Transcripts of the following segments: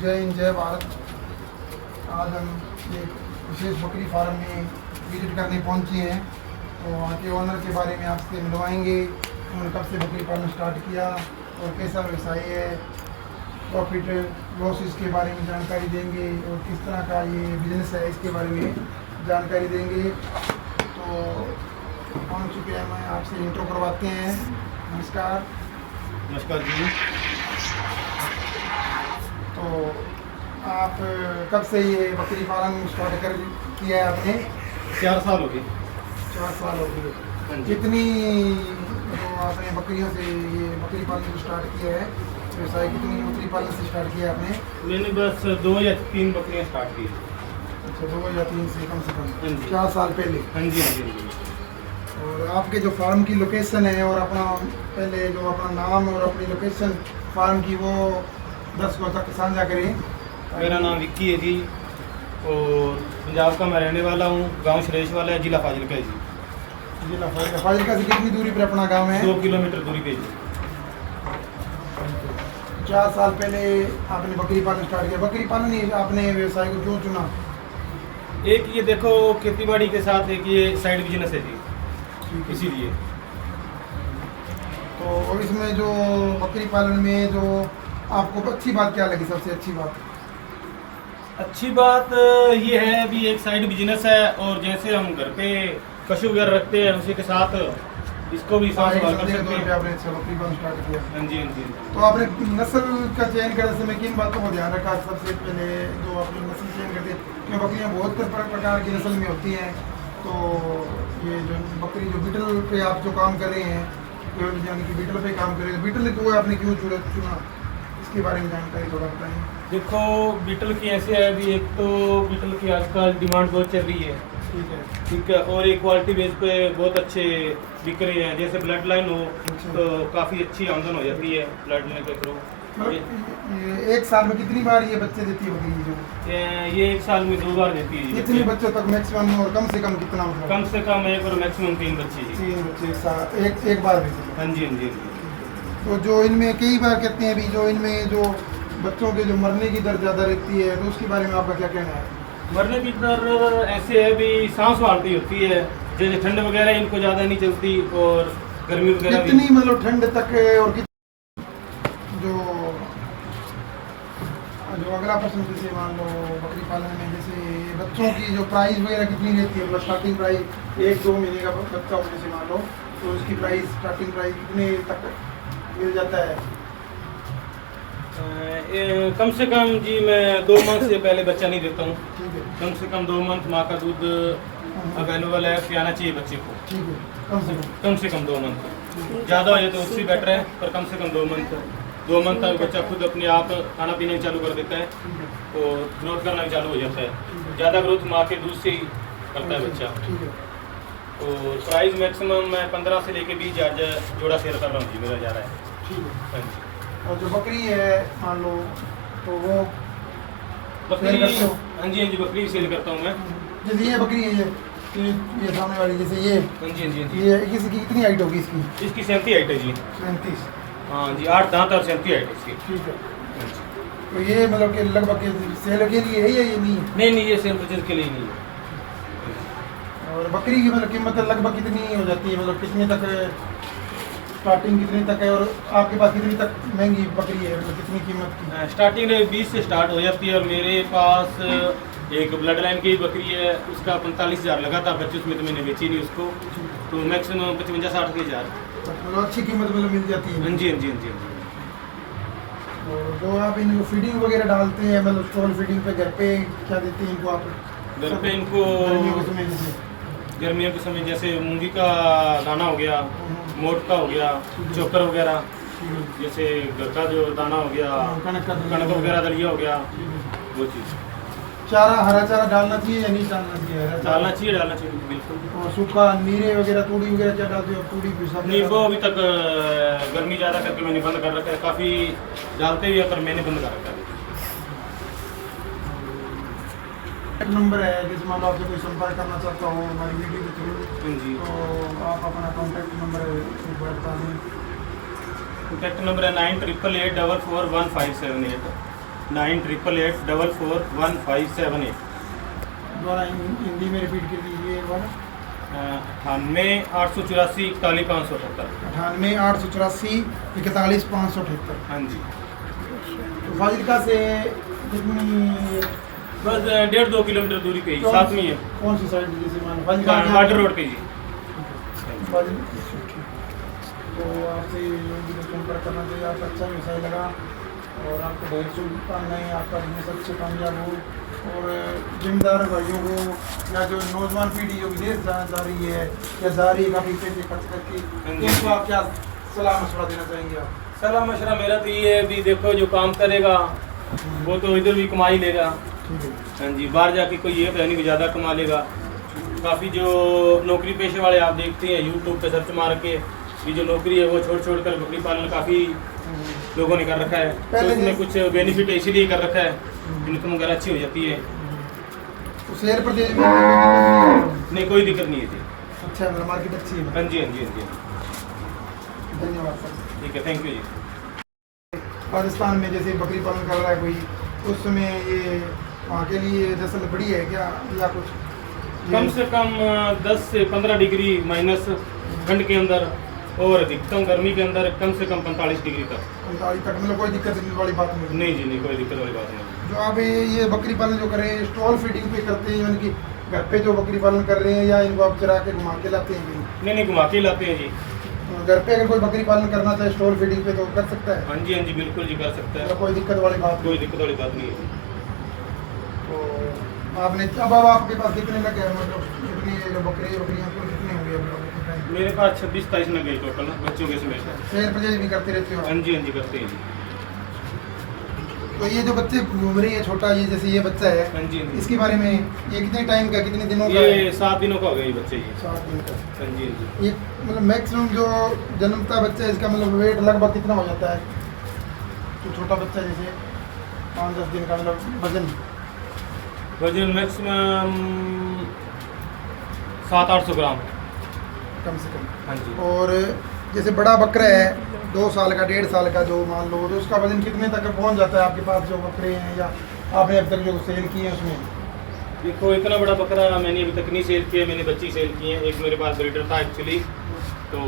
जय हिंद जय भारत। आज हम एक विशेष बकरी फार्म में विजिट करने पहुंचे हैं, तो वहाँ के ओनर के बारे में आपसे मिलवाएंगे। उन्होंने कब से बकरी पालन स्टार्ट किया और कैसा व्यवसाय है, प्रॉफिट लॉस इसके बारे में जानकारी देंगे और किस तरह का ये बिजनेस है इसके बारे में जानकारी देंगे। तो पहुँच चुके हैं, मैं आपसे इंट्रो करवाते हैं। नमस्कार। नमस्कार जी। तो आप कब से ये बकरी पालन स्टार्ट कर किया है आपने? 4 साल हो गए। 4 साल हो हाँ गए। जी। कितनी जो आपने बकरियों से ये बकरी पालन को स्टार्ट किया है, व्यवसाय कितनी बकरी पालन से स्टार्ट किया आपने? मैंने बस 2 या 3 बकरियां स्टार्ट की। अच्छा, 2 या 3 से कम से हाँ कम जी। 4 साल पहले। हाँ जी, हाँ जी, हाँ जी। और आपके जो फार्म की लोकेशन है और अपना पहले जो अपना नाम और अपनी लोकेशन फार्म की वो दर्शकों तक साझा करें। मेरा नाम विक्की है जी और पंजाब का मैं रहने वाला हूँ। गांव शरेश वाला है, जिला फाजिलका है जी। जिला फाजिलका से कितनी दूरी पर अपना गांव है? 2 किलोमीटर दूरी पे जी। 4 साल पहले आपने बकरी पालन स्टार्ट किया। बकरी पालन ही आपने व्यवसाय को क्यों चुना? एक ये देखो खेती-बाड़ी के साथ एक ये साइड बिजनेस है जी, इसीलिए। तो इसमें जो बकरी पालन में जो आपको अच्छी बात क्या लगी, सबसे अच्छी बात? अच्छी बात ये है अभी एक साइड बिजनेस है और जैसे हम घर पे पशु वगैरह रखते हैं उसी के साथ इसको भी साथ संभाल कर सकते हैं। आपने अच्छा बकरी पालन स्टार्ट किया। हाँ जी, हाँ जी। तो आपने नस्ल का चयन करते समय किन बातों को ध्यान रखा? सबसे पहले जो आपने नस्ल चयन करते हैं, क्योंकि बकरियाँ बहुत प्रकार की नस्ल में होती हैं, तो ये जो बकरी जो बीटल पे आप जो काम कर रहे हैं, यानी कि बीटल पे काम कर रहे हैं, बीटल को आपने क्यों चुना, इसके बारे में जानकारी थोड़ा बताएं। देखो बीटल की ऐसे है अभी, एक तो बीटल की आजकल डिमांड बहुत चल रही है, ठीक है। ठीक है, और एक क्वालिटी बेस पे बहुत अच्छे बिक रहे हैं। जैसे ब्लड लाइन हो तो काफ़ी अच्छी आमदन हो जाती है ब्लड लाइन के थ्रू। मतलब एक साल में कितनी बार ये बच्चे देती है बकरी जो? ये 1 साल में 2 बार देती है। कितने बच्चों तक मैक्सिमम और कम से कम कितना? मतलब कम से कम 1 और मैक्सिमम 3 बच्चे जी। 3 बच्चे एक साथ एक बार में। हाँ जी, हाँ जी, हाँ जी। तो जो इनमें कई बार कहते हैं अभी जो इनमें जो बच्चों के जो मरने की दर ज़्यादा रहती है, तो उसके बारे में आपका क्या कहना है? मरने की दर ऐसे है अभी सांस वालती होती है, जैसे ठंड वगैरह इनको ज़्यादा नहीं चलती और गर्मी वगैरह भी। कितनी मतलब ठंड तक और जो जो अगला प्रश्न, जैसे मान लो बकरी पालन में जैसे बच्चों की जो प्राइस वगैरह कितनी रहती है? मतलब स्टार्टिंग प्राइस 1-2 महीने का बच्चा हो जैसे मान लो, तो उसकी प्राइस स्टार्टिंग प्राइस कितने तक मिल जाता है? कम से कम जी मैं 2 मंथ से पहले बच्चा नहीं देता हूँ। ठीक है। कम से कम 2 मंथ माँ का दूध अवेलेबल है, पियाना चाहिए बच्चे को। ठीक है, कम से कम 2 मंथ। ज़्यादा हो जाए तो उससे बेटर है, पर कम से कम 2 मंथ। 2 मंथ तक बच्चा खुद अपने आप खाना पीना चालू कर देता है और ग्रोथ करना भी चालू हो जाता है। ज़्यादा ग्रोथ माँ के दूध से ही करता है बच्चा। ठीक है। और प्राइस मैक्सिमम मैं 15 से लेके 20 हज़ार जोड़ा सेल कर रहा हूँ जी, मेरा जा रहा है। ठीक है। हाँ जी। और जो बकरी है मान लो, तो वो बकरी, सेल करते हो? हाँ जी, हाँ जी, बकरी भी सेल करता हूँ मैं। जैसे ये बकरी है, ये सामने वाली, जैसे ये हाँ जी, हाँ जी, हाँ जी। ये इसकी कितनी हाइट होगी इसकी? इसकी 37 हाइट है जी। 37। हाँ जी, 8 दांत और 37 हाइट है इसकी। ठीक है। हाँ जी। तो ये मतलब कि लगभग सेल के लिए है या ये नहीं है? नहीं नहीं, ये सेल परचेज के लिए नहीं है। और बकरी की मतलब कीमत लगभग कितनी हो जाती है? मतलब कितने तक स्टार्टिंग कितने तक है, और आपके पास कितनी तक महंगी बकरी है, मतलब कितनी कीमत की? स्टार्टिंग 20 से स्टार्ट हो जाती है और मेरे पास एक ब्लड लाइन की बकरी है, उसका 45,000 लगा था बच्चे, उसमें तो मैंने बेची नहीं उसको, तो मैक्सिमम 55-60 हज़ार। मतलब अच्छी कीमत मतलब मिल जाती है। हाँ जी, हाँ जी, हाँ जी, हाँ जी। और जो आप इनको फीडिंग वगैरह डालते हैं, मतलब स्टॉल फीडिंग पे घर पे क्या देते हैं इनको आप? घर पे इनको गर्मियों के समय जैसे? गर्मियों के समय जैसे मूंगी का दाना हो गया, मोट का हो गया, चोकर वगैरह, जैसे घर का जो दाना हो गया, कणक वगैरह दलिया हो गया, वो चीज़। चारा, हरा चारा डालना चाहिए या नहीं डालना चाहिए? हरा चारा डालना चाहिए बिल्कुल। और सूखा नीरे वगैरह, तूड़ी वगैरह क्या डालते हो? तूड़ी भी सब नहीं, वो अभी तक गर्मी ज़्यादा करके मैंने बंद कर रखा है। काफ़ी डालते हुए पर मैंने बंद कर रखा है। एक नंबर है, जिस मान लो आपसे कोई संपर्क करना चाहता हो हमारी वीडियो के थ्रू, हाँ जी। तो आप अपना कॉन्टैक्ट नंबर एक बार बता दें। कॉन्टैक्ट नंबर है 9888441578। 9888441578। दोबारा हिंदी में रिपीट कर दीजिए एक बार। 98 884 41 578। 98 884 41 578। हाँ जी, तो फाजिलका से कितनी बस 1.5-2 किलोमीटर दूरी पे ही साथ में ही है। कौन सी साइड जैसे मान फाजिलका वाटर रोड पे जी। तो आपसे संपर्क करना चाहिए। आपका अच्छा व्यवसाय लगा और आपको ढेर शुभकामनाएं, आपका बिजनेस अच्छे कामयाब हो और जिम्मेदार भाइयों को या जो नौजवान पीढ़ी जो विदेश जा रही है या जा रही है काफ़ी पैसे खर्च करके, उनको आप क्या सलाह मशवरा देना चाहेंगे आप? सलाह मशवरा मेरा तो ये है भी देखो जो काम करेगा वो तो इधर भी कमा ही लेगा। ठीक है। हाँ जी, बाहर जाके कोई ये तो नहीं कि ज़्यादा कमा लेगा। काफ़ी जो नौकरी पेशे वाले आप देखते हैं यूट्यूब पे सर्च मार के, ये जो नौकरी है वो छोड़ कर बकरी पालन काफ़ी लोगों ने कर रखा है। तो उसमें कुछ बेनिफिट इसीलिए कर रखा है, इनकम वगैरह अच्छी हो जाती है। तो शहर प्रदेश में नहीं, कोई दिक्कत नहीं है जी। अच्छा है, मतलब मार्केट अच्छी है। हाँ जी, हाँ जी, हाँ जी। धन्यवाद सर। ठीक है, थैंक यू जी। राजस्थान में जैसे बकरी पालन कर रहा है कोई, उस समय ये वहाँ के लिए नस्ल बड़ी है क्या या कुछ? कम से कम 10 से 15 डिग्री माइनस ठंड के अंदर और अधिकतम गर्मी के अंदर कम से कम 45 डिग्री तक। 45 तक मतलब कोई दिक्कत वाली बात नहीं? नहीं जी, नहीं, कोई दिक्कत वाली बात नहीं। जो आप ये बकरी पालन जो कर रहे हैं स्टॉल फीडिंग पे करते हैं, यानी कि घर पे जो बकरी पालन कर रहे हैं या इनको आप चरा के घुमा के लाते हैं कहीं? नहीं, घुमा के लाते हैं जी। घर पे अगर कोई बकरी पालन करना चाहे स्टॉल फीडिंग पे तो कर सकता है? हाँ जी, हाँ जी, बिल्कुल जी, कर सकता है। मतलब कोई दिक्कत वाली बात कोई दिक्कत वाली बात नहीं है। तो आपने अब आपके पास कितने लगे हैं, मतलब कितनी जो बकरियाँ कुल कितनी हुई अभी? मेरे पास 26-27 में गई टोटल बच्चों के समेत। शेयर प्रजेश भी करते रहते हो? हाँ जी, हाँ जी, करते हैं जी। तो ये जो बच्चे घूम रहे हैं छोटा, ये जैसे ये बच्चा है, हाँ जी, हाँ जी। इसके बारे में ये कितने टाइम का, कितने दिनों का है? ये 7 दिनों का हो गया ये बच्चे ये। 7 दिन का। हाँ जी, हाँ जी। ये मतलब मैक्सिमम जो जन्मता बच्चा है इसका मतलब वेट लगभग कितना हो जाता है? तो छोटा बच्चा जैसे 5-10 दिन का मतलब वजन मैक्सिमम 700-800 ग्राम। कम से कम। हाँ जी। और जैसे बड़ा बकरा है 2 साल का 1.5 साल का जो मान लो, तो उसका वजन कितने तक पहुंच जाता है आपके पास जो बकरे हैं या आपने अब तक जो सेल किए हैं उसमें? देखो इतना बड़ा बकरा मैंने अभी तक नहीं सेल किया, मैंने बच्ची सेल की है। एक मेरे पास ब्रीडर था एक्चुअली, तो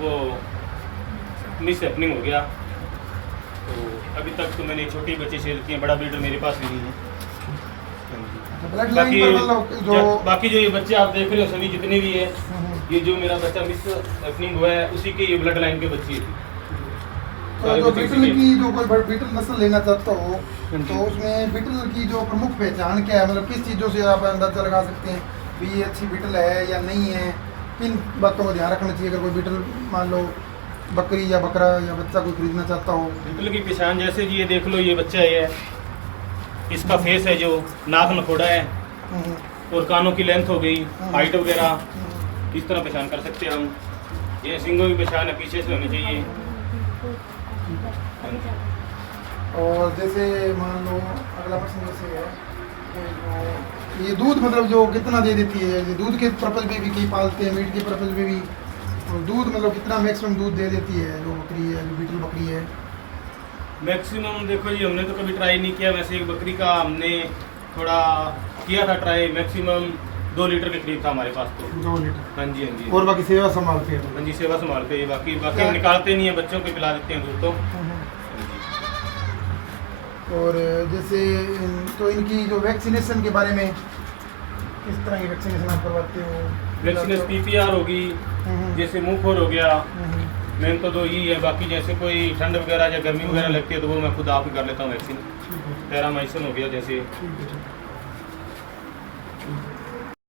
वो मिस हैपनिंग हो गया। तो अभी तक तो मैंने छोटी बच्ची सेल की है, बड़ा ब्रीडर मेरे पास नहीं है। ब्लड लाइन पर मतलब जो बाकी जो ये बच्चे आप देख रहे हो सभी जितने भी है, ये जो मेरा बच्चा मिस हैपनिंग हुआ है उसी के ये ब्लड लाइन के बच्चे थे। तो जो बीटल की जो कोई बीटल नस्ल लेना चाहता हो तो उसमें बीटल की जो प्रमुख पहचान क्या है, मतलब किस चीज़ों से आप अंदाजा लगा सकते हैं भी ये अच्छी बीटल है या नहीं है? किन बातों का ध्यान रखना चाहिए अगर कोई बीटल मान लो बकरी या बकरा या बच्चा कोई खरीदना चाहता हो? बीटल की पहचान जैसे जी ये देख लो, ये बच्चा है, इसका फेस है जो नाक नखोड़ा है और कानों की लेंथ हो गई, हाइट वगैरह, इस तरह पहचान कर सकते हैं हम। ये सिंगों की पहचान है पीछे से होनी चाहिए। और जैसे मान लो अगला प्रश्न जैसे है कि ये दूध मतलब जो कितना दे देती है? ये दूध के पर्पज पे भी कई पालते हैं, मीट के पर्पज पे भी, तो दूध मतलब कितना मैक्सिमम दूध दे देती है जो बकरी है, जो बीटल बकरी है? मैक्सिमम देखो जी, हमने तो कभी ट्राई नहीं किया। वैसे एक बकरी का हमने थोड़ा किया था ट्राई, मैक्सिमम 2 लीटर के करीब था हमारे पास तो। 2 लीटर? हाँ जी, हाँ जी। और बाकी सेवा संभालते हैं? हाँ जी, सेवा संभालते हैं। बाकी हम निकालते नहीं है, बच्चों को पिला देते हैं दूध तो। और जैसे तो इनकी जो वैक्सीनेशन के बारे में किस तरह की वैक्सीनेशन आप करवाते हो? वैक्सीनेशन PPR होगी, जैसे मुंह खोर हो गया, मेन तो 2 ही है। बाकी जैसे कोई ठंड वगैरह या गर्मी वगैरह लगती है तो वो मैं खुद आप ही कर लेता हूँ वैक्सीन। पैरामाइसिन हो गया जैसे।